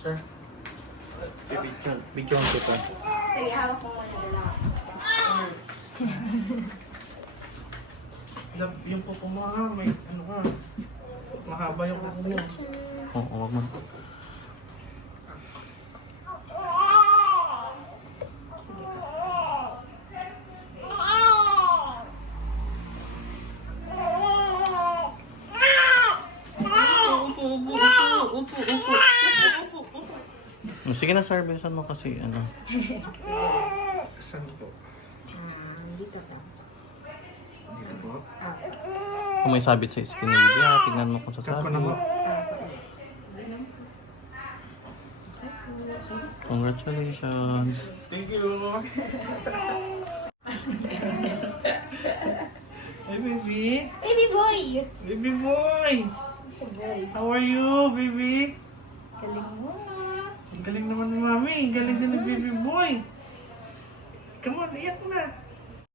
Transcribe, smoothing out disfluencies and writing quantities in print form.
Sir. Bidyon ko to. Sige, hawak mo muna lang. Yung po mga may ano ka. Mahaba yung kuko mo. Oo, wag mo. Sige na, sir. Bilisan mo kasi ano. Saan po? Dito ka. Dito po? Ah. Kung may sabit sa skin niya, tingnan mo kung sasabi. Congratulations. Thank you. Hey, baby. Baby boy! Baby boy. How are you, baby? Galing mo. Ang galing naman ni mami. Galing din ng baby boy. Come on, iyak na.